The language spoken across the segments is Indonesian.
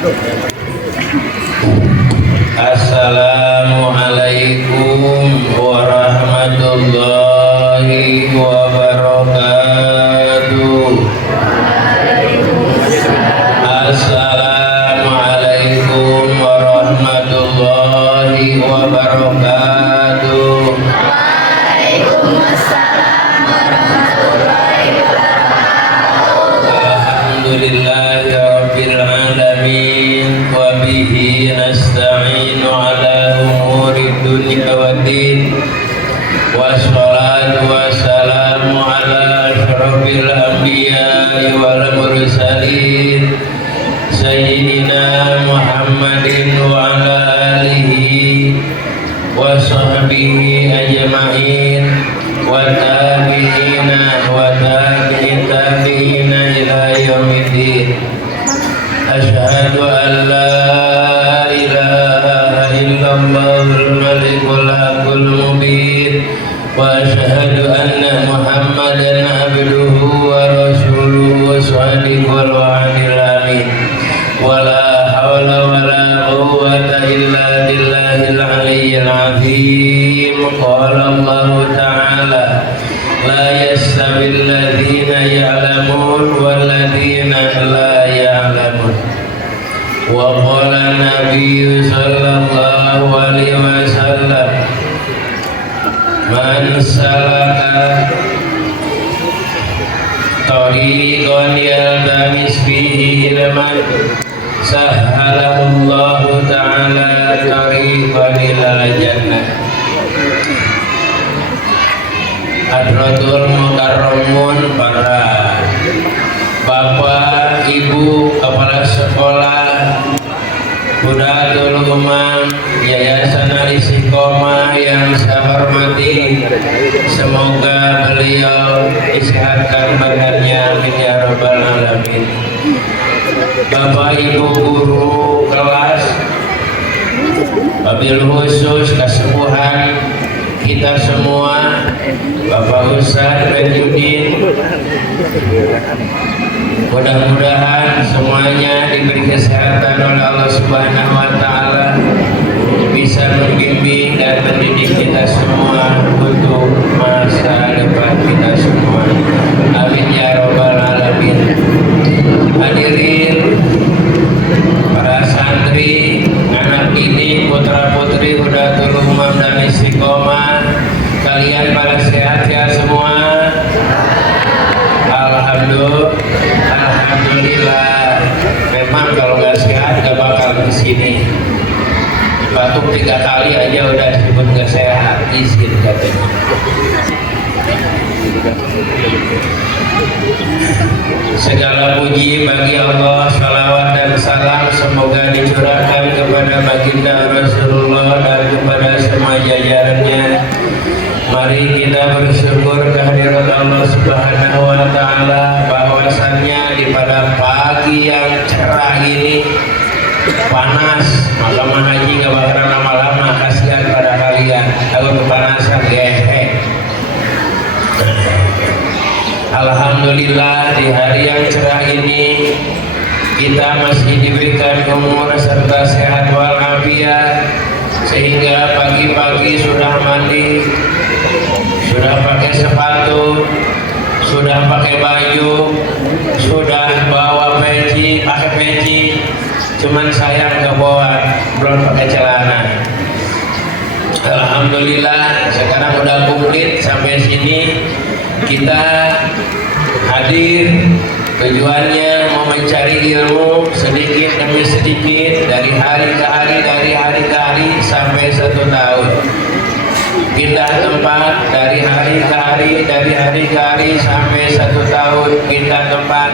Assalamualaikum warahmatullahi wabarakatuh. Assalamualaikum warahmatullahi wabarakatuh. Waalaikumsalam warahmatullahi wabarakatuh. Alhamdulillahi rabbil alamin wa bihi nasta'inu ala umuri dunya waddin. Wassalatu wassalamu ala asyrafil anbiya'i wal mursalin Sayyidina Muhammadin wa ala alihi wa sahbihi ajma'in wa tabi'ina wa tabi'in tabi'ina ila yaumiddin. Asyhadu an la ilaha illallahul malikul haqqul mubin wa asyhadu anna Muhammadan abduhu wa rasuluhu shadiqul wa'dil amin. Wala hawla wala quwwata illa billahil aliyyil azim. Qala Allah ta'ala la yastawil ladzina ya'lamun wal ladzina la ya'lamun. Wa qala Nabi sallallahu alaihi wasallam man salaka tariqan yaltamis fihi ilman sahhalallahu ta'ala tariqan ilal jannah. Hadratul mukarramun, para bapak, ibu, kepala sekolah, Hudatul Umam, Yayasan Al-Istiqomah yang saya hormati, semoga beliau disehatkan badannya, amin ya rabbal alamin. Bapak Ibu guru kelas, wabil khusus kesembuhan kita semua, Bapak Ustadz Benjudin, mudah-mudahan semuanya diberi kesehatan oleh Allah Subhanahu wa Ta'ala, bisa membimbing dan mendidik kita semua untuk masa depan kita semua, amin ya rabbal alamin. Hadirin para santri, anak didik, putra putri Hudatul Umam dan Istiqomah, kalian pada sehat-sehat semua? Alhamdulillah. Memang kalau nggak sehat nggak bakal kesini. Batuk 3 kali aja udah disebut nggak sehat, izin katanya. Segala puji bagi Allah, salawat dan salam semoga dicurahkan kepada baginda Rasulullah dan kepada semua jajarannya. Mari kita bersyukur kehadirat Allah Subhanahu wa Ta'ala, bahwasannya di pada pagi yang cerah ini panas, maka haji gak bakalan lama-lama, kasihan pada kalian kalau kepanasan gehe. Alhamdulillah di hari yang cerah ini kita masih diberikan umur serta sehat walafiat, sehingga pagi-pagi sudah mandi, sudah pakai sepatu, sudah pakai baju, sudah bawa peci, pakai peci, cuman saya nggak bawa, belum pakai celana. Alhamdulillah sekarang udah komplit sampai sini. Kita hadir tujuannya mau mencari ilmu sedikit demi sedikit dari hari ke hari, dari hari ke hari sampai 1 tahun. Pindah tempat dari hari ke hari, dari hari ke hari sampai 1 tahun. Pindah tempat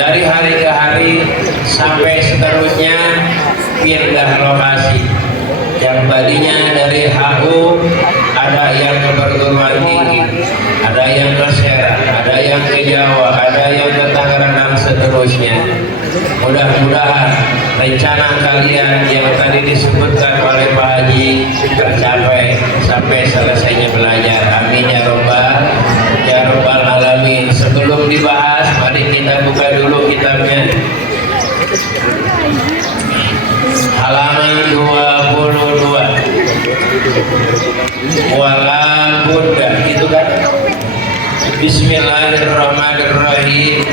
dari hari ke hari sampai seterusnya pindah lokasi. Yang tadinya dari HU ada yang ke perguruan tinggi, ada yang ke Serang, ada yang ke Jawa, ada yang ke Tangerang dan seterusnya. Mudah-mudahan rencana kalian yang tadi disebutkan oleh Pak Haji tercapai sampai selesainya belajar. Amin ya rabbal alamin. Sebelum dibahas, mari kita buka dulu kitabnya. halaman 22. Wala Buddha, gitu kan? Bismillahirrahmanirrahim.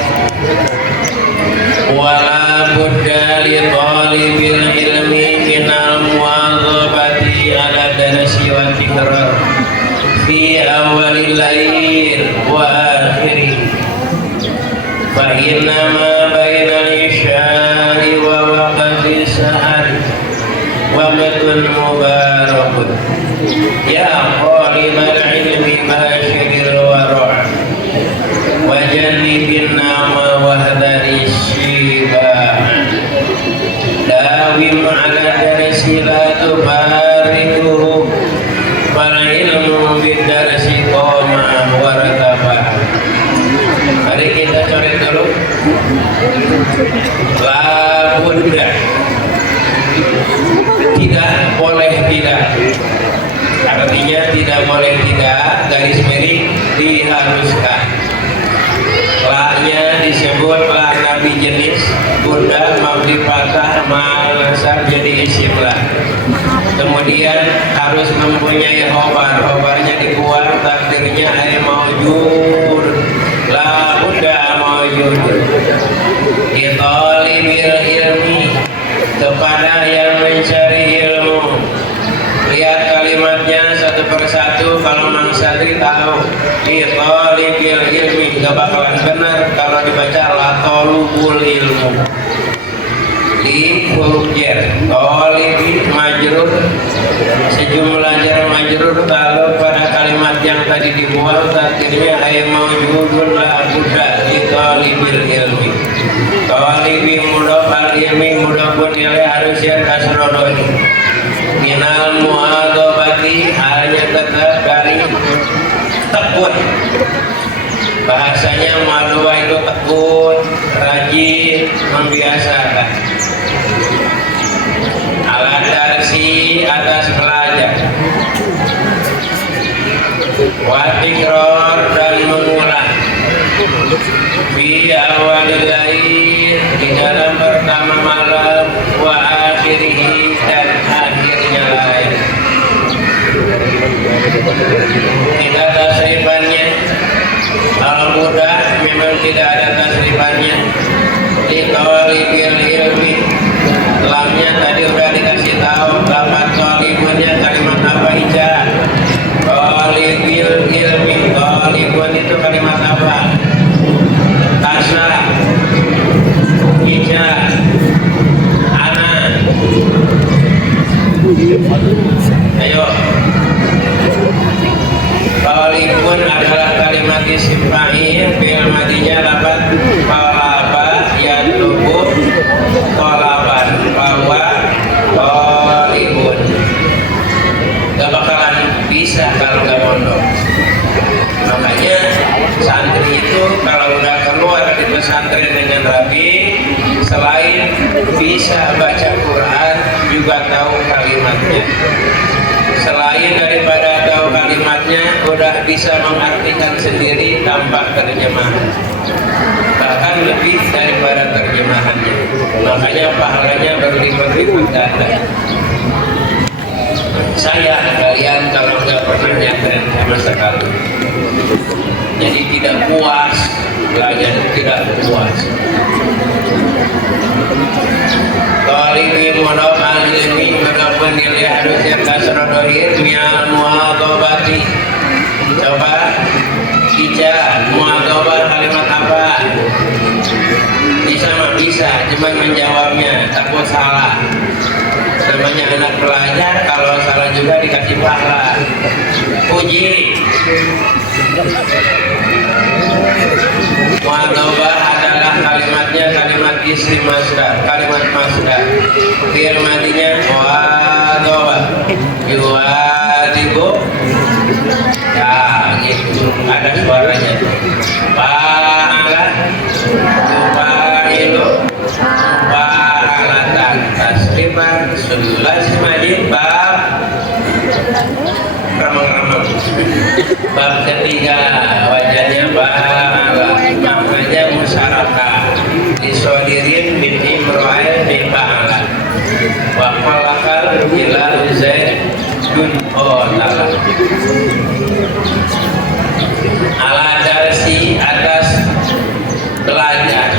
Wala Buddha li talibil ilmi minal muwadzabati ala darasi wa tikrar fi awalil lail wa akhirih. Fa inna ma bainal isya'i wa waqti sahar wa matun mubarakun. Ya talibal ilmi bashiril wara' wa jannibin nama wa hadari shibah. Dawim ala darsi la tubarikuhu fal ilmu bidarsi qoma wa rataba. Mari kita coret dulu. La Buddha, tidak boleh tidak, artinya tidak boleh tidak, garis miring diharuskan. La-nya disebut la nabi jenis, Buddha mabdi patah nasab jadi isim la. Kemudian harus mempunyai khobar, khobarnya dibuat takdirnya ay maujud. La Buddha maujud. Di talibil ilmi, kepada yang mencari ilmu. Lihat kalimatnya satu persatu, kalau Mang Sadri tahu di talibil ilmi, gak bakalan benar kalau dibaca la tolubul ilmu. Di huruf jer, talibi majrur, sejumlah jar majrur. Kalau pada kalimat yang tadi dibuang takdirnya ay maujudun la Buddha di talibil ilmi. Talibi mudhaf al ilmi mudhafun ilaih harus yang kasrodoni. Minal muadzabati, hanya tetap dari tekun. Bahasanya madwa itu tekun, rajin, membiasakan. Ala darsi, atas belajar. Wa tikror, dan mengulang. Fi awalil lail, di dalam pertama malam, wa akhirihi, dan akhirnya lain. Tidak ada tasrifannya. Al-Buddha memang tidak ada tasrifannya. Di talibil ilmi, lamnya tadi udah dikasih tahu. Lapan talibunnya kalimat apa Ica? Talibil ilmi, talibun itu kalimat apa? Tasya, Ica, Ana. Ayo. Talibun adalah kalimat isim fa'il, fi'il madinya lapan talaba yatlubu talaban, bahwa talibun. Gak bakalan bisa kalau gak mondok. Makanya santri itu kalau udah keluar dari pesantren dengan rapi, selain bisa baca Quran juga tahu kalimatnya. Selain daripada tahu kalimatnya, udah bisa mengartikan sendiri tanpa terjemahan, bahkan lebih daripada terjemahannya. Makanya pahalanya berlipat-lipat ganda. Saya kalian kalau nggak pernah nyantren sama sekali, jadi tidak puas belajar, tidak puas. Talibi mudhaf al-ilmi mudhafun ilaih harus yang kasrodohir minal muadzabati. Coba Ica, muadzabah kalimat apa? Bisa mah bisa, cuma menjawabnya takut salah. Namanya anak pelajar, kalau salah juga dikasih pahala. Puji. Muadzabah adalah kalimatnya kalimat isim masdar, kalimat masdar. Fi'il madinya muadzabah. Yuwadzibu. Ya, gitu. Ada suaranya. Fa'ala, yufa'ilu, fa'alatan, tasrifan, sulas majid, bab remeng-remeng. Bab ketiga, wajahnya ba'ala, maknanya musyarakah. Disodirin bin imro'ah min pahala wa falakal hilal zaidun qala ala darsi atas belajar.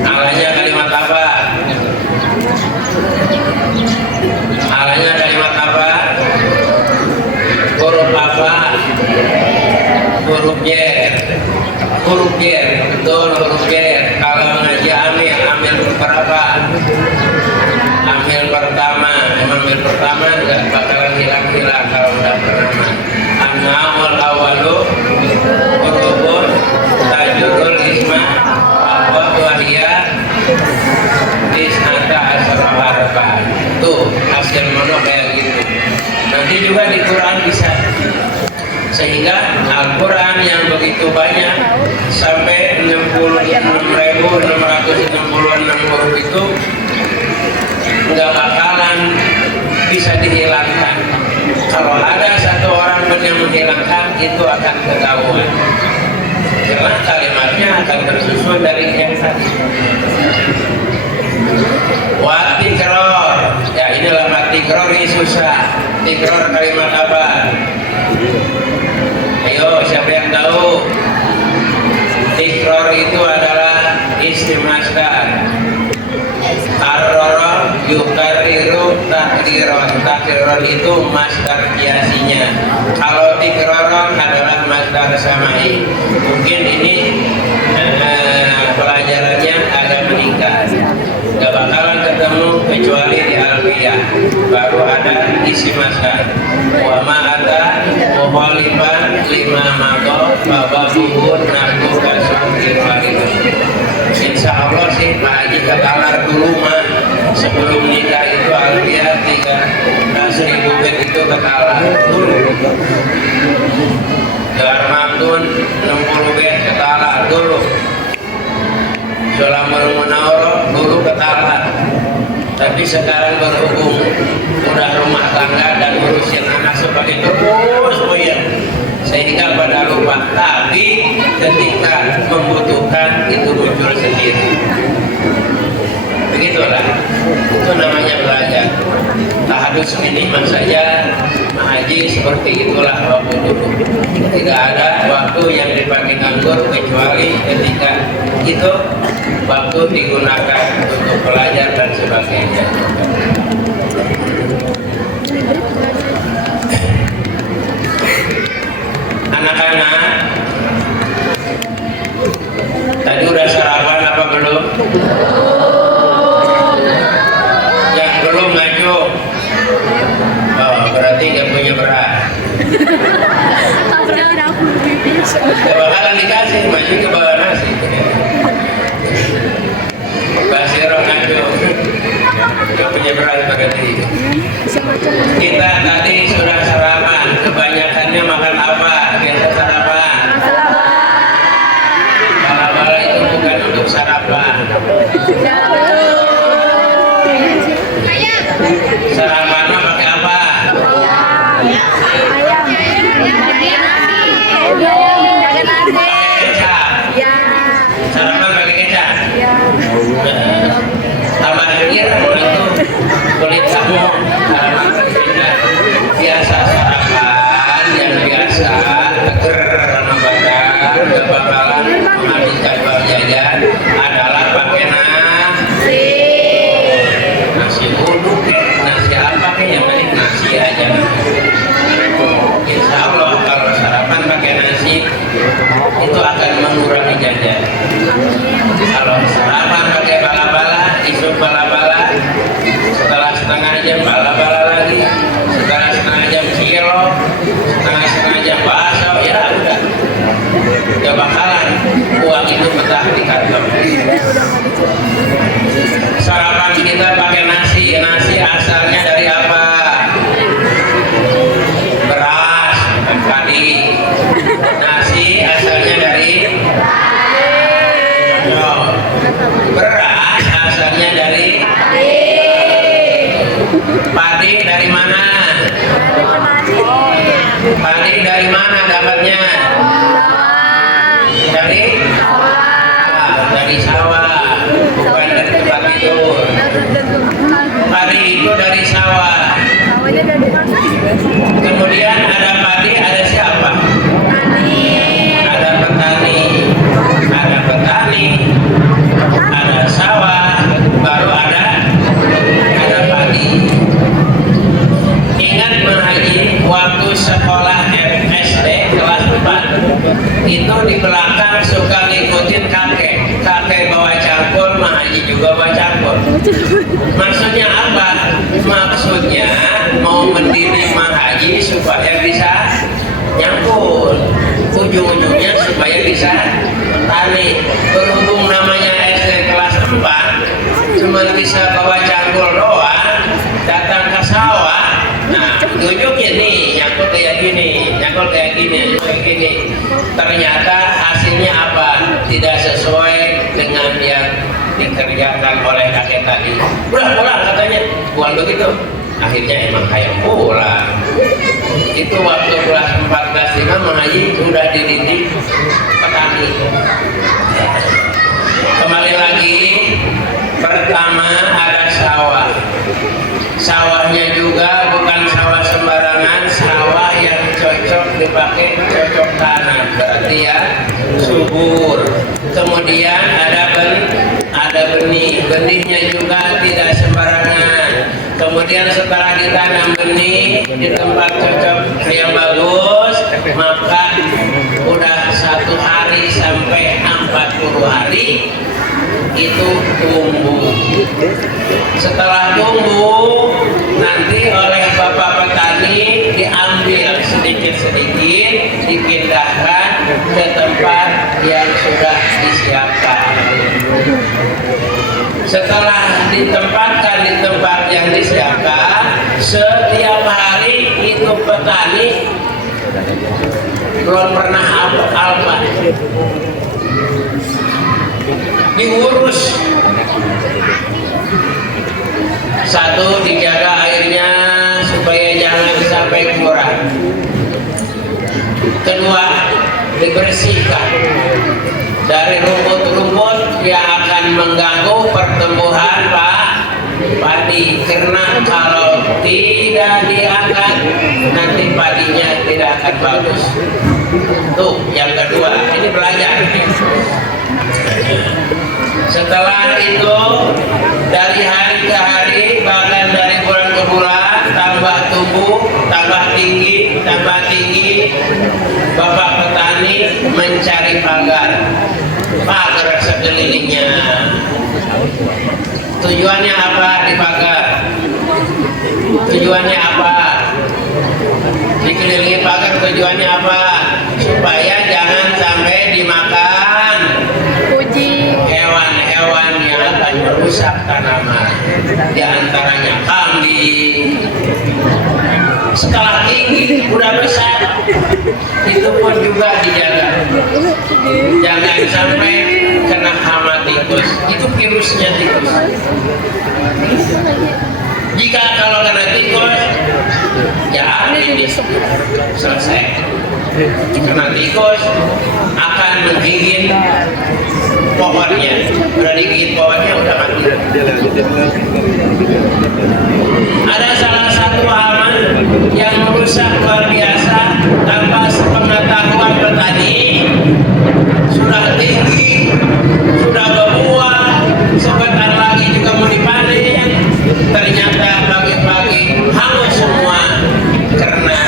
Alanya kalimat apa? Alanya kalimat apa? Huruf apa? Huruf yer. Huruf yer, betul huruf yer. Kalau ngaji amil, amil berapa? Amil pertama. Amil pertama nggak bakalan hilang-hilang kalau udah bernama. An-naul awalu hurufun tajurul isma wa wahia isnata asra harfan. Tuh hasil mono kayak gitu. Nanti juga di Quran bisa. Sehingga Al-Quran yang begitu banyak sampai 66.666 huruf itu nggak bakalan bisa dihilangkan. Kalau ada satu orang pun yang menghilangkan, itu akan ketahuan karena kalimatnya akan tersusun dari yang tadi. Wa tikror, ya inilah tikror, ini susah. Tikror kalimat apa? Ayo, siapa yang tahu? Tikror itu adalah isim masdar. Karroro yukariru takriron. Takriron itu masdar kiasinya. Kalau tikroron adalah masdar samai. Mungkin ini pelajarannya agak meningkat. Gak bakalan ketemu kecuali di Alfiyah. Baru ada isi masdar. Wa ma'ata mukhaliban lima mako bababuhun naku kasuri maridu. Insya Allah sih Pak Haji kekalar dulu mah sebelum nikah itu Alfiyah 3.000 bed itu kekalar dulu. Gelar mantun 60 bed kekalar dulu. Sulamul Munawwarah dulu kekalar. Tapi sekarang berhubung udah rumah tangga dan ngurusin anak sebagai terus sehingga pada lupa. Tapi ketika membutuhkan itu muncul sendiri. Begitulah, itu namanya belajar. Tahadus minimal saja mengaji seperti itulah waktu dulu. Tidak ada waktu yang dipakai nganggur kecuali ketika itu waktu digunakan untuk belajar dan sebagainya. Anak-anak, tadi udah sarapan apa belum? Yang belum maju. Oh, berarti nggak punya beras. Gak bakalan dikasih, maju ke bawah nasi. Basiro maju. Gak punya beras berarti. Kita tadi sudah sarapan. Kebanyakannya makan apa? Biasa sarapan. Bala-bala itu bukan untuk sarapan. Sarapannya pakai apa? Sarapan pakai kecap. Tambah air itu kulit tahu. Sarapan pakai kecap. Biasa sarapan yang biasa teger sama badan, gak bakalan menghabiskan uang jajan adalah pakai nasi uduk, nasi apa yang penting nasi aja. Insya Allah kalau sarapan pakai nasi itu akan mengurangi jajan. Kalau sarapan pakai bala-bala, isuk bala-bala, setelah setengah jam bala-bala lagi, setelah setengah jam kilo, setengah jam bakso, ya udah. Gak bakalan uang itu betah di kantong. Sarapan kita pakai nasi, nasi asalnya dari apa? Beras, bukan padi. Nasi asalnya dari beras asalnya dari padi. Dari mana? Padi dari mana dapatnya? Dari sawah, bukan dari tempat tidur. Kemudian ada padi, ada siapa? Ada petani, ada sawah, baru ada padi. Ingat Haji, waktu sekolah SD kelas 4 itu di belakang suka ngikutin kakek bawa cangkul, Haji juga bawa cangkul. Maksudnya apa? Maksudnya mau mendidik Haji supaya bisa nyangkul, ujung-ujungnya supaya bisa tani. Berhubung namanya SD kelas 4 cuma bisa bawa cangkul doang, datang ke sawah, nah tunjukin nih nyangkul kayak gini, ternyata hasilnya apa? Tidak sesuai dengan yang dikerjakan oleh kakek tadi. Pulang katanya, bukan begitu. Akhirnya emang kayak pulang. Itu waktu kelas 14 Imam Haji sudah dididik petani. Kembali lagi, pertama ada sawah. Sawahnya juga bukan sawah sembarangan, sawah yang cocok dipakai, cocok tanam, berarti ya subur. Kemudian ada benihnya juga tidak sembarangan. Kemudian setelah ditanam benih di tempat cocok yang bagus, maka udah 1 hari sampai 40 hari itu tumbuh. Setelah tumbuh, nanti oleh bapak petani diambil sedikit-sedikit, dipindahkan ke tempat yang sudah disiapkan. Setelah ditempatkan di tempat yang disiapkan, setiap hari itu petani belum pernah apa-apa, diurus. Satu, dijaga airnya supaya jangan sampai kurang. Kedua, dibersihkan dari rumput-rumput yang akan mengganggu pertumbuhan padi, karena kalau tidak diangkat nanti padinya tidak akan bagus. Tuh yang kedua, ini belajar. Setelah itu dari hari ke hari, bahkan dari bulan ke bulan, tambah tumbuh, tambah tinggi, bapak petani mencari pagar sekelilingnya. Tujuannya apa dipagar? Tujuannya apa? Dikelilingi pagar tujuannya apa? Supaya jangan sampai dimakan hewan-hewan yang akan merusak tanaman, di antaranya kambing. Setelah tinggi, udah besar, itu pun juga dijaga. Jangan sampai kena hama tikus, itu virusnya tikus. Jika kalau kena tikus, ya ini selesai. Kena tikus akan menggigit pohonnya, udah digigit pohonnya udah mati. Ada salah satu hama yang merusak luar biasa tanpa sepengetahuan petani, sudah tinggi, sudah berbuah, sebentar lagi juga mau dipanen, ternyata pagi-pagi hangus semua karena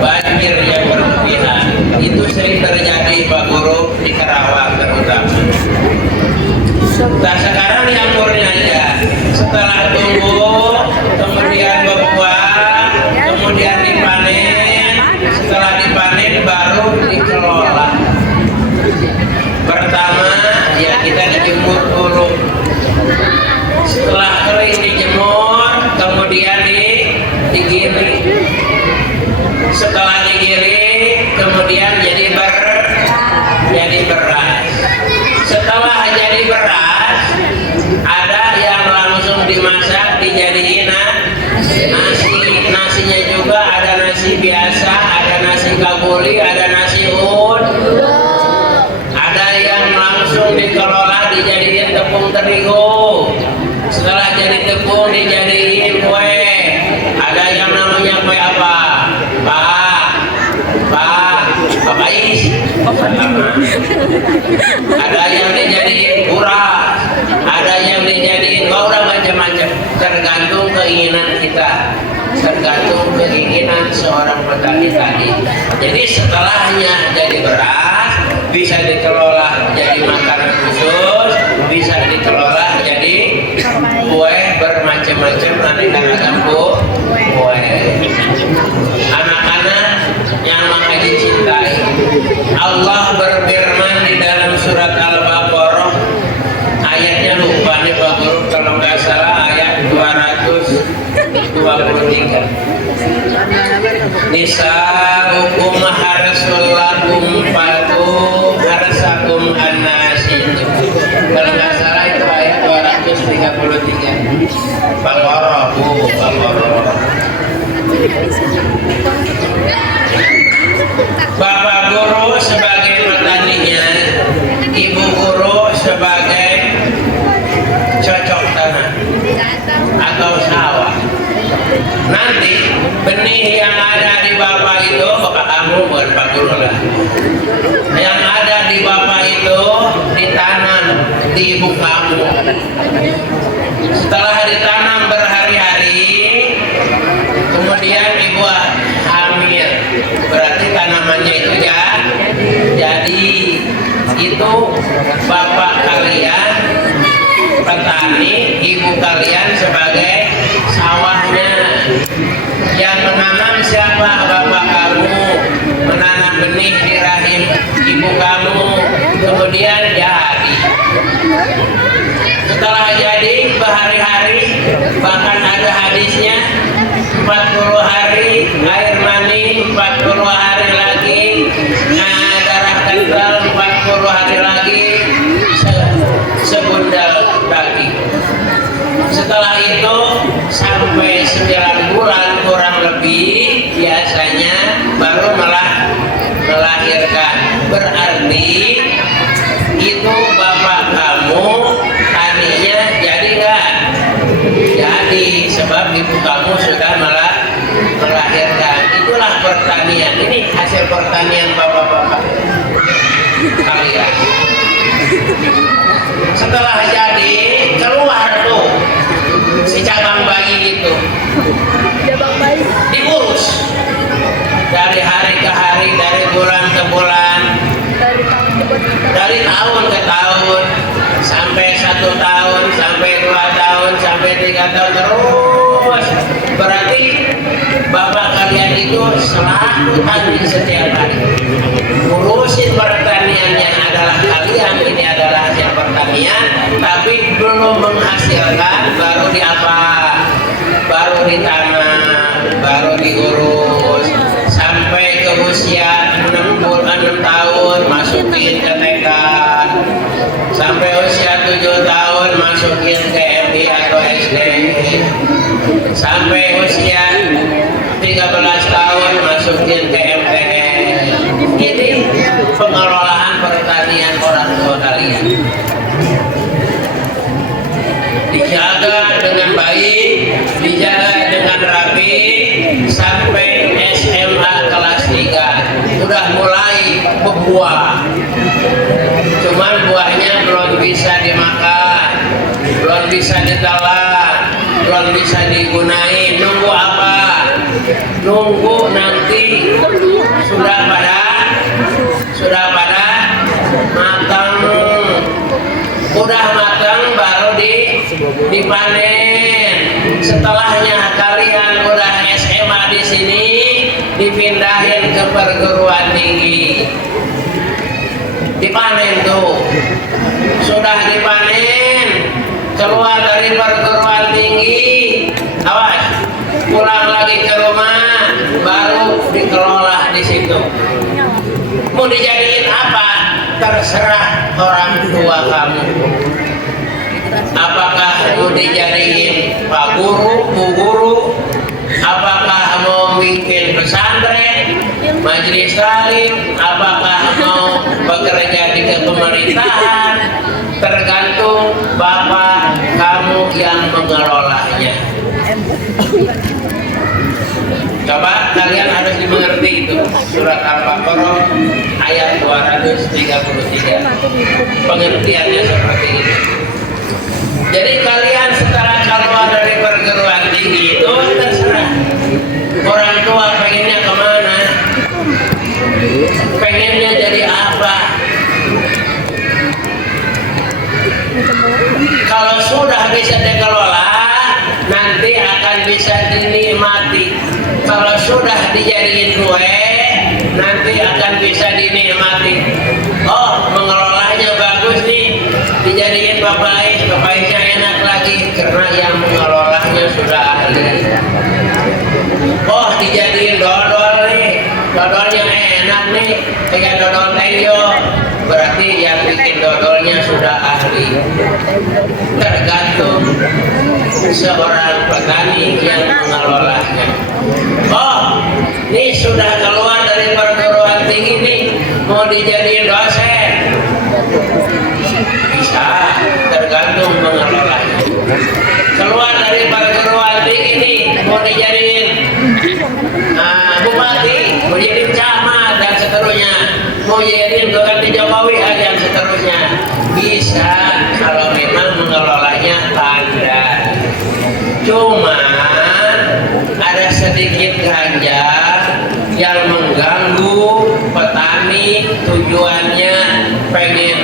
banjir yang berlebihan. Itu sering terjadi Pak Guru di Karawang terutama. Nah sekarang diamurnya aja, setelah tumbuh, kemudian berbuah, kemudian dipanen, setelah dipanen baru dikelola. Pertama ya kita dijemur dulu, setelah kering dijemur, kemudian digiling. Setelah digiling, kemudian jadi beras. Setelah jadi beras, ada yang langsung dimasak dijadiin nasi. Nasinya juga ada nasi biasa, ada nasi kabuli, ada nasi ud. Ada yang langsung dikelola dijadiin tepung terigu. Setelah jadi tepung dijadiin kue. Ada yang namanya kue apa? Ada yang dijadiin uras, ada yang dijadiin udah macam-macam, tergantung keinginan kita, tergantung keinginan seorang petani tadi. Jadi setelahnya jadi beras, bisa dikelola jadi makanan khusus, bisa dikelola jadi kue bermacam-macam, aneka ragam kue. Anak-anak yang maha dicintai, Allah berfirman di dalam surat Al-Baqarah, ayatnya lupa nih Pak Guru, kalau nggak salah ayat 223. Nisa'ukum harsul lakum fatu harsakum annasitum. Kalau nggak salah itu ayat 233. Baqarah, Baqarah. Bapak guru sebagai petaninya, ibu guru sebagai cocok tanah atau sawah. Nanti benih yang ada di bapak itu, bapak kamu bukan Pak Guru lah, yang ada di bapak itu ditanam di ibu kamu. Setelah ditanam berhari-hari, kemudian ibu hamil, berarti tanamannya itu jadi itu bapak kalian petani, ibu kalian sebagai sawahnya. Yang menanam siapa? Bapak kamu. Menanam benih di rahim ibu kamu, kemudian jadi. Setelah jadi berhari-hari, bahkan ada hadisnya 40 hari air mani, 40 hari lagi darah kental, 40 hari lagi sebundal daging. Setelah itu sampai 9 bulan kurang lebih biasanya baru melahirkan. Berarti itu bapak kamu taninya jadi nggak? Jadi sebab ibu kamu sudah melahirkan. Itulah pertanian. Ini hasil pertanian bapak-bapak kalian. Setelah jadi keluar tuh si cabang bayi itu, diurus dari hari ke hari, dari bulan ke bulan, dari tahun ke tahun, sampai 1 tahun, sampai 2 tahun, sampai 3 tahun terus. Berarti bapak kalian itu selalu tani setiap hari. Urusin pertaniannya adalah kalian, ini adalah hasil pertanian, tapi belum menghasilkan, baru diapa? Baru ditanam, baru diurus, sampai ke usia 6 tahun masukin ke TK, sampai usia 7 tahun masukin ke MD atau SD, sampai usia 13 tahun masukin ke MTN. Ini pengelolaan pertanian orang tua kalian. Dijaga dengan baik, dijaga dengan rapi, sampai SMA kelas 3 udah mulai berbuah. Cuman buahnya belum bisa dimakan, belum bisa ditelan, belum bisa digunain. Nunggu apa? Nunggu nanti sudah pada matang. Udah matang baru dipanen. Setelahnya kalian udah SMA di sini, dipindahin ke perguruan tinggi, dipanen tuh. Sudah dipanen, keluar dari perguruan tinggi, awas, pulang lagi ke rumah, baru dikelola di situ. Mau dijadiin apa? Terserah orang tua kamu. Apakah mau dijadiin Pak Guru, Bu Guru? Apakah mau bikin pesantren, majelis taklim? Apakah mau bekerja di pemerintahan? Tergantung bapak kamu yang mengelolanya. Coba kalian harus dimengerti itu surat Al-Baqarah ayat 233. Pengertiannya seperti itu. Jadi kalian setelah keluar dari perguruan tinggi itu terserah. Orang tua pengennya kemana? Pengennya jadi apa? Kalau sudah bisa dikelola, nanti akan bisa dinikmati. Kalau sudah dijadiin kue, nanti akan bisa dinikmati. Oh, mengelolanya bagus nih, dijadiin papais, enak lagi karena yang mengelolanya sudah ahli. Oh, dijadiin dodol nih, dodolnya enak nih, kayak dodol tejo. Berarti yang bikin dodolnya sudah ahli. Tergantung seorang petani yang mengelolanya. Oh, ini sudah keluar dari perguruan tinggi nih, mau dijadiin dosen. Bisa, tergantung mengelolanya. Keluar dari perguruan tinggi nih, mau dijadiin bupati, mau jadi camat dan seterusnya, mau jadiin ganti Jokowi dan seterusnya. Bisa kalau memang mengelolanya pandai. Cuman ada sedikit ganjal yang mengganggu petani, tujuannya pengen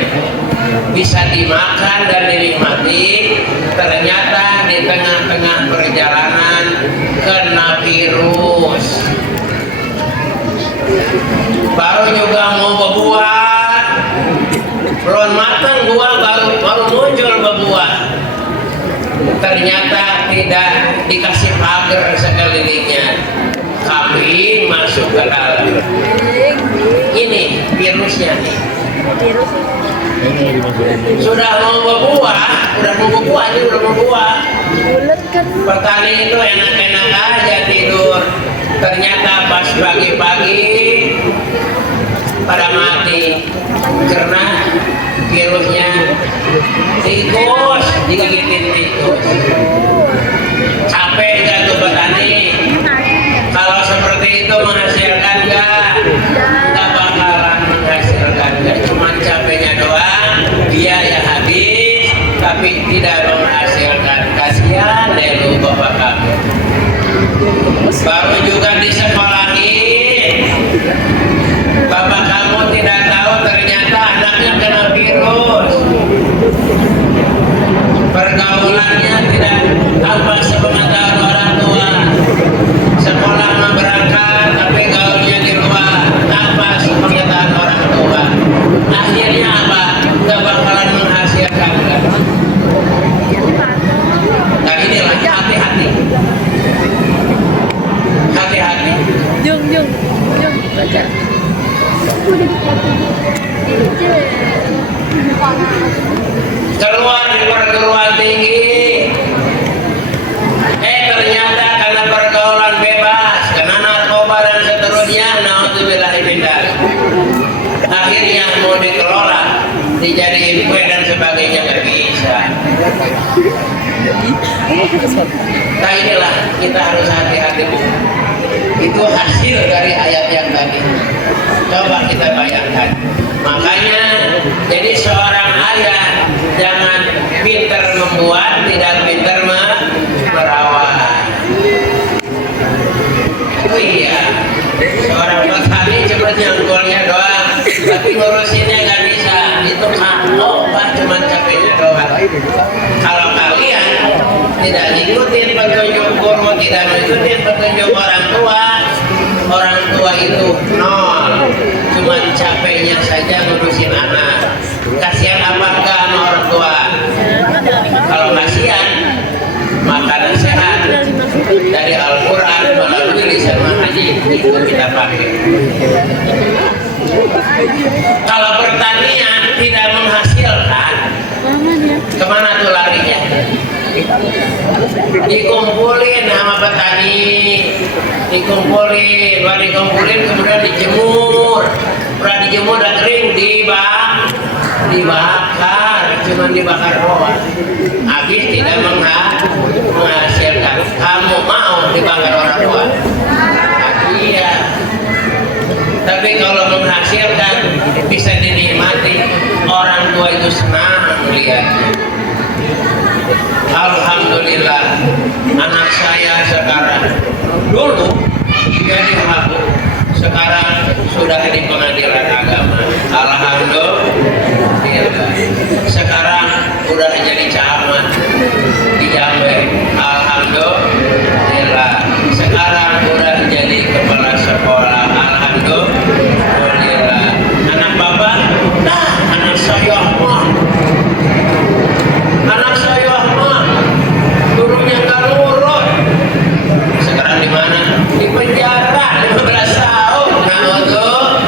bisa dimakan dan dinikmati, ternyata di tengah-tengah perjalanan kena virus. Baru juga mau berbuah, belum matang buah, baru muncul berbuah. Ternyata tidak dikasih pagar sekelilingnya, kambing masuk ke dalam. Ini virusnya nih. Sudah mau berbuah, ini udah mau buah. Petani itu enak-enak aja tidur. Ternyata pas pagi-pagi pada mati karena virusnya tikus, digigitin tikus. Capek gak tuh petani? Kalau seperti itu menghasilkan gak? Gak bakalan menghasilkan, gak cuma capeknya doang, biaya habis, tapi tidak menghasilkan. Kasihan deh lu bapak kamu. Baru juga disekolahin, bapak kamu tidak tahu ternyata anaknya kena virus. Pergaulannya tidak tanpa sepengetahuan orang tua. Sekolah mah berangkat, tapi gaulnya di luar tanpa sepengetahuan orang tua. Akhirnya apa? Gak bakalan menghasilkan. Nah inilah hati-hati. Hati-hati. Jung, baca. Keluar dari perguruan tinggi, ternyata karena pergaulan bebas, karena narkoba dan seterusnya, naudzubillahimindzalik. Akhirnya mau dikelola, dijadiin kue dan sebagainya nggak bisa. Nah inilah kita harus hati-hati. Itu hasil dari ayat yang tadi. Coba kita bayangkan. Makanya jadi seorang ayah jangan pintar membuat, tidak pintar merawat. Oh iya, seorang petani cuma nyangkulnya doang, tapi ngurusinnya nggak bisa. Itu Pak cuma capeknya doang. Kalau kalian tidak ngikutin petunjuk guru, tidak ngikutin petunjuk orang tua itu nol, cuma capeknya saja ngurusin anak. Kasihan apa enggak sama orang tua? Kalau kasihan, makanan sehat dari Al-Quran melalui lisan hadis itu kita pakai. Kalau pertanian tidak menghasilkan, kemana tuh larinya? Dikumpulin sama petani, dikumpulin kemudian dijemur, udah dijemur udah kering, dibakar, cuma dibakar doang, habis tidak menghasilkan. Kamu mau dibakar orang tua? bisa dinikmati, orang tua itu senang melihatnya. Alhamdulillah, anak saya sekarang, dulu jadi habu, sekarang sudah di pengadilan agama. Alhamdulillah, sekarang udah jadi camat di Jambe. Alhamdulillah, sekarang udah jadi kepala sekolah. Alhamdulillah. Anak bapak, nah anak saya mah gurunya nggak nurut. Sekarang di mana? Di penjara 15 tahun. Nah tuh,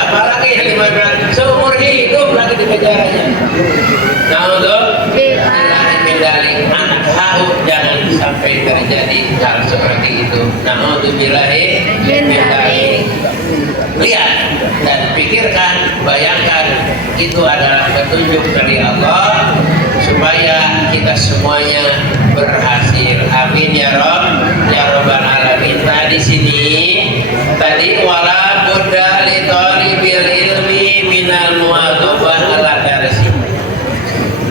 apalagi 15 seumur hidup lagi di penjaranya. Nah tuh, anak tahu jangan sampai terjadi hal seperti itu. Na'udzubillahi min dzalik. Lihat dan pikirkan, bayangkan, itu adalah petunjuk dari Allah supaya kita semuanya berhasil. Amin ya Rabb, ya Rabbal alamin. Di sini tadi wala budda li talibil ilmi minal mu'adzabah ala darsi.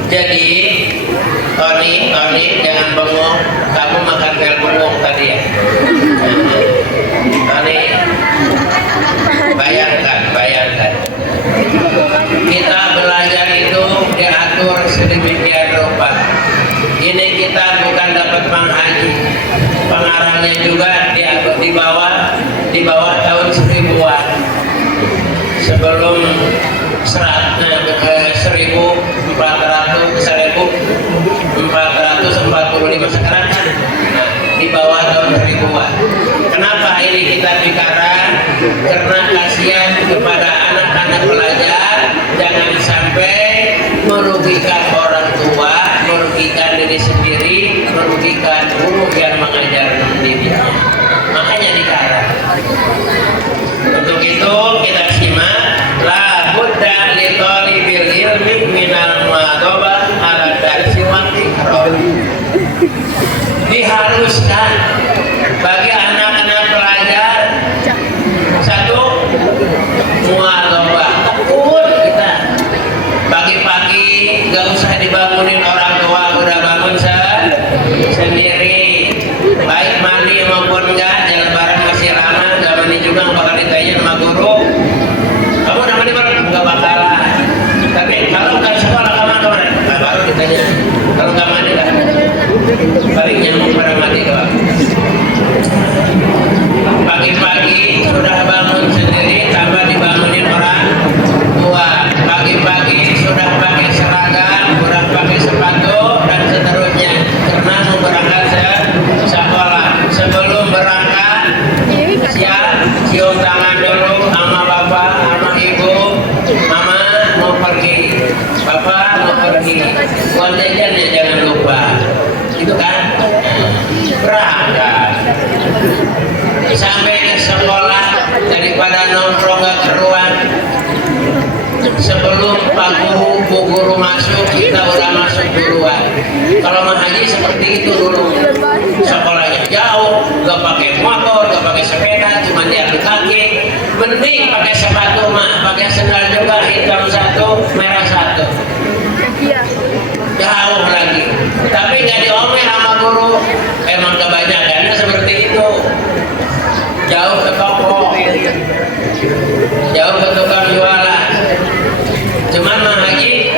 Jadi Tony jangan bengong, kamu makan tel bengong tadi ya. Tony, bayangkan kita belajar itu diatur sedemikian rupa. Ini kita bukan dapat menghaji, pengarangnya juga diatur di bawah tahun 1000-an sebelum 1445 sekarang kan, nah, di bawah tahun 1000-an. Kenapa ini kita bicara? Karena kasihan kepada anak-anak pelajar, jangan sampai merugikan orang tua, merugikan diri sendiri, merugikan guru yang mengajar dirinya. Makanya dikarang. Untuk itu kita simak, la budda li talibil ilmi minal mu'adzabah ala darsi wa tikrar. Diharuskan bagi anak-anak pelajar satu mu'adzabah, tekun kita. Pagi-pagi gak usah dibangunin orang tua, udah bangun sendiri. Baik mandi maupun enggak, jalan bareng masih lama, gak mandi juga gak bakal ditanya sama guru. Kamu udah mandi bareng? Gak bakalan. Tapi kalau nggak sekolah kemana? Baru ditanya. Kalau nggak mandi lah, paling nyamuk pada mandi doang. Pagi-pagi sudah bangun sendiri, tanpa dibangunin orang tua. Pagi-pagi sudah pakai seragam, sudah pakai sepatu dan seterusnya, karena mau berangkat sekolah. Sebelum berangkat, siap cium tangan dulu sama bapak, sama ibu. Mama mau pergi, bapak mau pergi, uang jajannya jangan lupa. Itu kan berangkat sampai ke sekolah, daripada nongkrong gak keruan. Sebelum Pak Guru, Bu Guru masuk, kita udah masuk duluan. Kalau menghaji seperti itu dulu. Sekolahnya jauh, gak pakai motor, gak pakai sepeda, cuma jalan kaki. Mending pakai sepatu mah, pakai sandal juga, hitam satu, merah satu. Jauh lagi. Tapi nggak diomel sama guru. Emang kebanyakannya seperti itu. Jauh ke toko, jauh ke tukang jualan. Cuman menghaji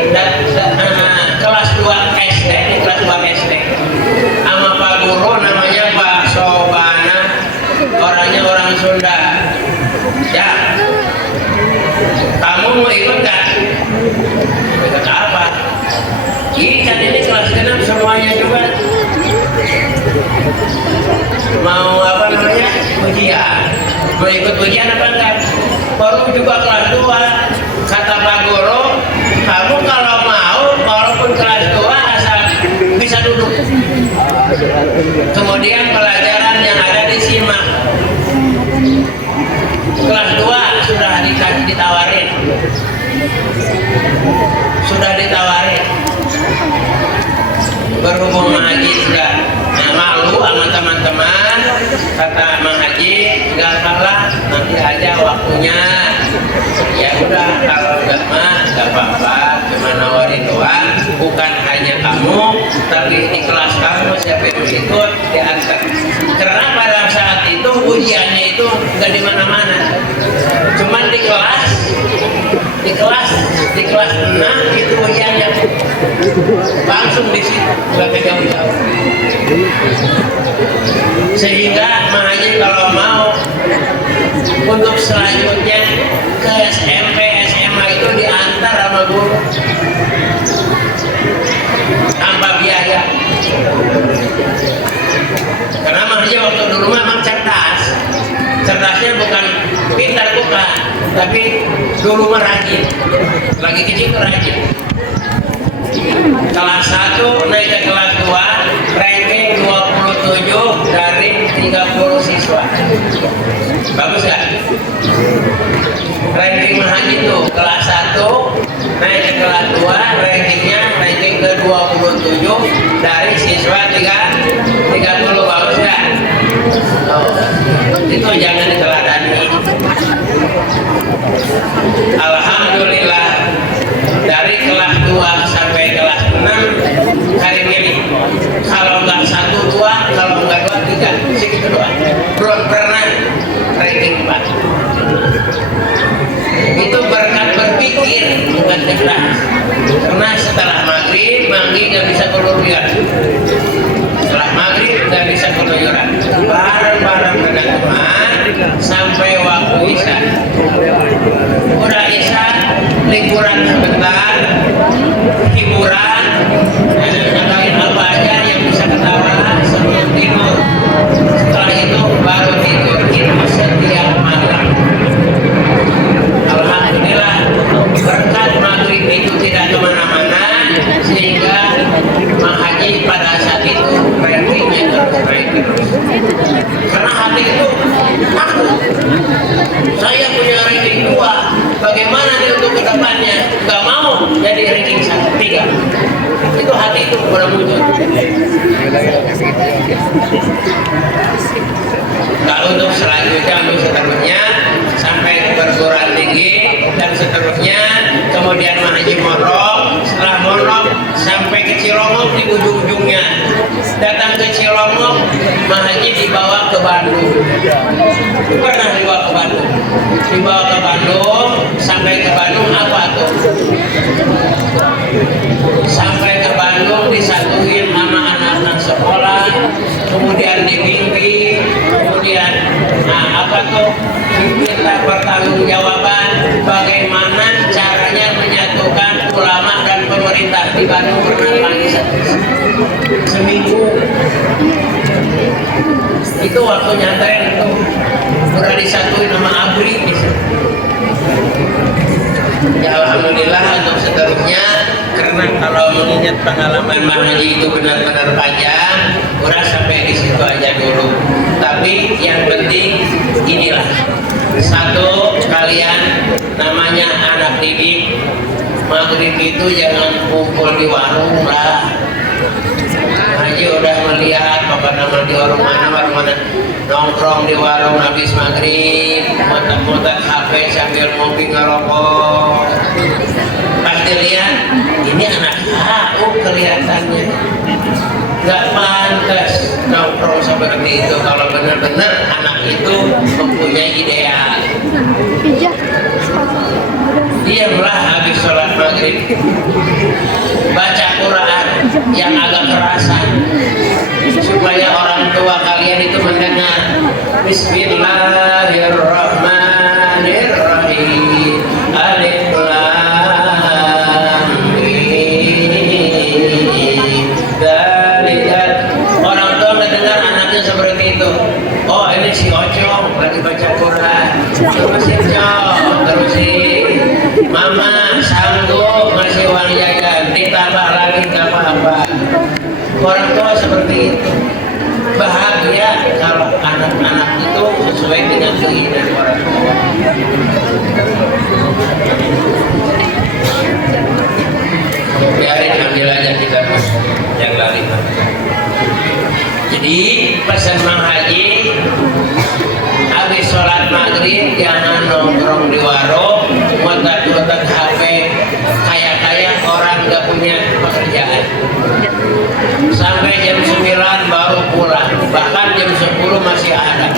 kelas 2 SD, ini kelas 2 SD. Sama Pak Guru namanya Pak Sobana, orangnya orang Sunda. Ya, kamu mau ikut kan? Ikut apa? Ikan ini kelas 6 semuanya juga. Mau apa namanya? Ujian. Mau ikut ujian apa enggak? Baru juga kelas 2. Kata Pak Guru, kamu kalau mau, walaupun kelas 2 asal bisa duduk. Kemudian pelajaran yang ada disimak. Kelas 2 sudah ditawarin. Berhubung mengaji sudah malu sama teman-teman, kata Mang Haji, gak salah, nanti aja waktunya udah kalau enggak mah enggak apa-apa, cuma nawarin doang, bukan hanya kamu tapi di kelas kamu siapa yang ikut diantar, karena pada saat itu ujiannya itu enggak di mana-mana, cuma di kelas 6 itu ujiannya langsung di situ, enggak jauh-jauh. Sehingga makanya kalau mau untuk selanjutnya ke SMP, SMA itu diantar sama guru tanpa biaya. Karena makanya waktu dulu memang cerdas, cerdasnya bukan pintar bukan, tapi dulu mah rajin, lagi kecil rajin. Kelas 1 naik ke kelas 2, ranking 27 dari 30 siswa. Bagus gak? Ranking Mahaji tuh kelas 1 naik ke kelas 2, ranking ke 27 dari siswa 30. Bagus gak? Oh, itu jangan diteladani. Alhamdulillah dari kelas 2 sampai kelas 6 hari ini kalau enggak 1, 2, kalau enggak 2, 3 segitu doang, belum pernah ranking 4. Itu berkat berpikir bukan cerdas, karena setelah maghrib nggak bisa keluyuran, setelah maghrib nggak bisa keluyuran, bareng-bareng dengan teman sampai waktu isya. Udah isya liburan sebentar, hiburan, ngapain apa aja yang bisa ketawa sebelum tidur. Setelah itu baru tidur itu setiap malam. Alhamdulillah berkat maghrib itu tidak kemana-mana, sehingga Mahaji pada saat itu rankingnya terus naik terus. Karena hati itu takut, saya punya ranking 2, bagaimana nih untuk kedepannya? Gak mau jadi ranking 3. Itu hati itu udah muncul. Nah untuk selanjutnya, untuk seterusnya sampai perguruan tinggi dan seterusnya, kemudian Mahaji mondok, setelah mondok sampai ke Cilongok di ujung-ujungnya. Datang ke Cilongok, Mahaji dibawa ke Bandung. Pernah dibawa ke Bandung? Dibawa ke Bandung, sampai ke Bandung apa tuh? Sampai ke Bandung disatuin sama anak-anak sekolah, kemudian dibimbing, kemudian apa tuh? Diminta pertanggungjawaban bagaimana caranya menyatukan ulama dan pemerintah di Bandung. Pernah lagi seminggu. Itu waktu nyantain itu udah disatuin sama Abri. Ya alhamdulillah untuk seterusnya, karena kalau mengingat pengalaman Mahaji itu benar-benar panjang, udah sampai di situ aja dulu. Tapi yang penting inilah, satu, kalian namanya anak didik, maghrib itu jangan kumpul di warung lah. Mahaji udah melihat apa nama di warung mana nongkrong di warung habis maghrib, muter-muter HP sambil ngopi ngerokok. Pasti lihat ini anak HU kelihatannya nggak pantas nongkrong seperti itu. Kalau benar-benar anak itu mempunyai ideal, diamlah habis sholat maghrib, baca Quran yang agak kerasan supaya orang tua kalian itu mendengar. Bismillahirrahmanirrahim. Alif Lam Mim. Orang tua mendengar anaknya seperti itu. Oh ini si Ocong lagi baca Quran. Terusin Cong, terusin. Mama sanggup ngasih uang jajan, ditambah lagi nggak apa-apa. Orang tua seperti itu. Bahagia kalau anak-anak itu sesuai dengan keinginan orang tua. Biarin ambil aja kita yang lain. Jadi pesan Mang Haji, habis sholat maghrib jangan nongkrong di warung, muter sampai jam 9 baru pulang, bahkan jam 10 masih ada,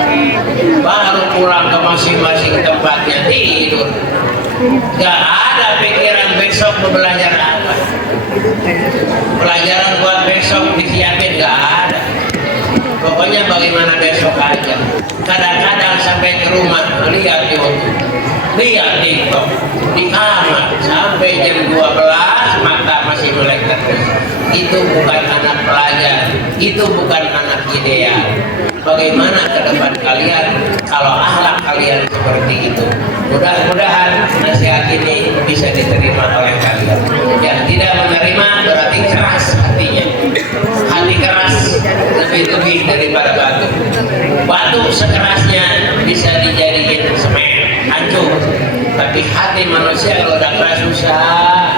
baru pulang ke masing-masing tempatnya tidur. Gak ada pikiran besok mau belajar apa, pelajaran buat besok disiapin gak ada. Pokoknya bagaimana besok aja. Kadang-kadang sampai ke rumah lihat YouTube, lihat TikTok di kamar sampai jam 12 mata masih melek terus. Itu bukan anak pelajar, itu bukan anak ideal. Bagaimana ke depan kalian kalau akhlak kalian seperti itu? Mudah-mudahan nasihat ini bisa diterima oleh kalian. Yang tidak menerima berarti keras hatinya. Hati keras lebih daripada batu. Batu sekerasnya bisa dijadikan semen, hancur. Tapi hati manusia kalau udah keras susah.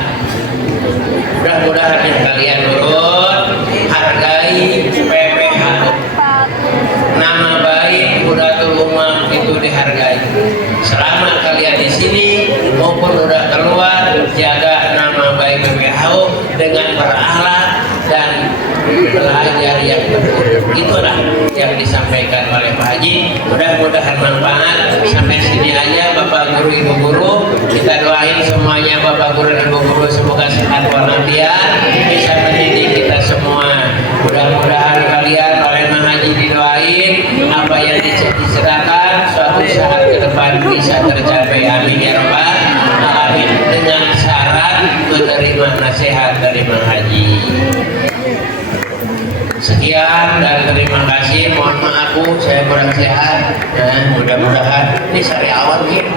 Mudah-mudahan kalian nurut, hargai PPH. Nama baik Hudatul Umam itu dihargai. Selama kalian di sini maupun udah keluar, jaga nama baik PPH dengan berakhlak dan belajar yang betul. Itulah yang disampaikan oleh Pak Haji. Mudah-mudahan manfaat. Sampai sini aja Bapak Guru, Ibu Guru. Kita doain semuanya Bapak Guru dan Ibu Guru semoga sehat walafiat, bisa mendidik kita semua. Mudah-mudahan kalian oleh Pak Haji didoain apa yang diceritakan suatu saat ke depan bisa tercapai. Amin ya rabbal alamin. Dengan syarat menerima nasihat dari Pak Haji. Sekian dan terima kasih. Mohon maaf Bu, saya kurang sehat. Mudah-mudahan ini sariawan gitu.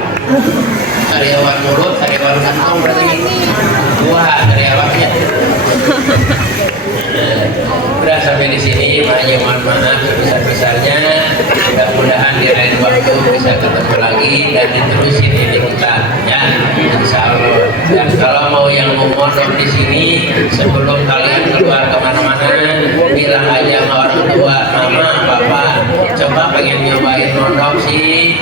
Sariawan mulut, sariawan kantong berarti. Wah, sariawannya. Udah sampai di sini, makanya mohon maaf sebesar-besarnya. Mudah-mudahan di lain waktu bisa ketemu lagi dan diterusin ini kita, ya, insya Allah. Dan kalau mau yang mau mondok di sini, sebelum kalian keluar kemana-mana, bilang aja sama orang tua, mama, papa, coba pengen nyobain mondok sih,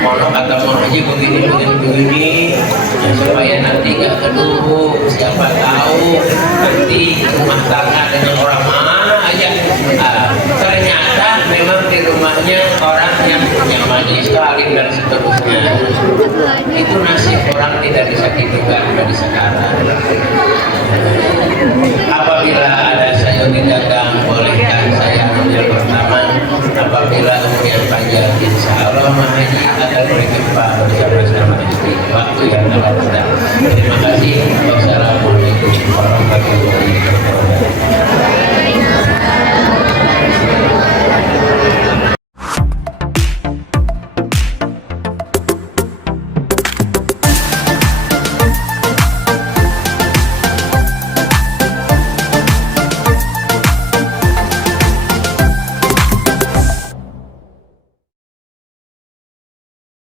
mondok atau mau haji begini, ya, supaya nanti gak kedua, siapa tahu nanti rumah tangga dengan orang mana aja. Ternyata memang di rumahnya orang yang punya majelis taklim dan seterusnya. Itu nasib orang tidak bisa diduga dari sekarang. Apabila ada sayur di dagang, bolehkan saya ambil pertama. Apabila umur yang panjang, insya Allah Haji akan berjumpa bersama-sama istri waktu yang akan datang. Terima kasih. Wassalamualaikum warahmatullahi wabarakatuh.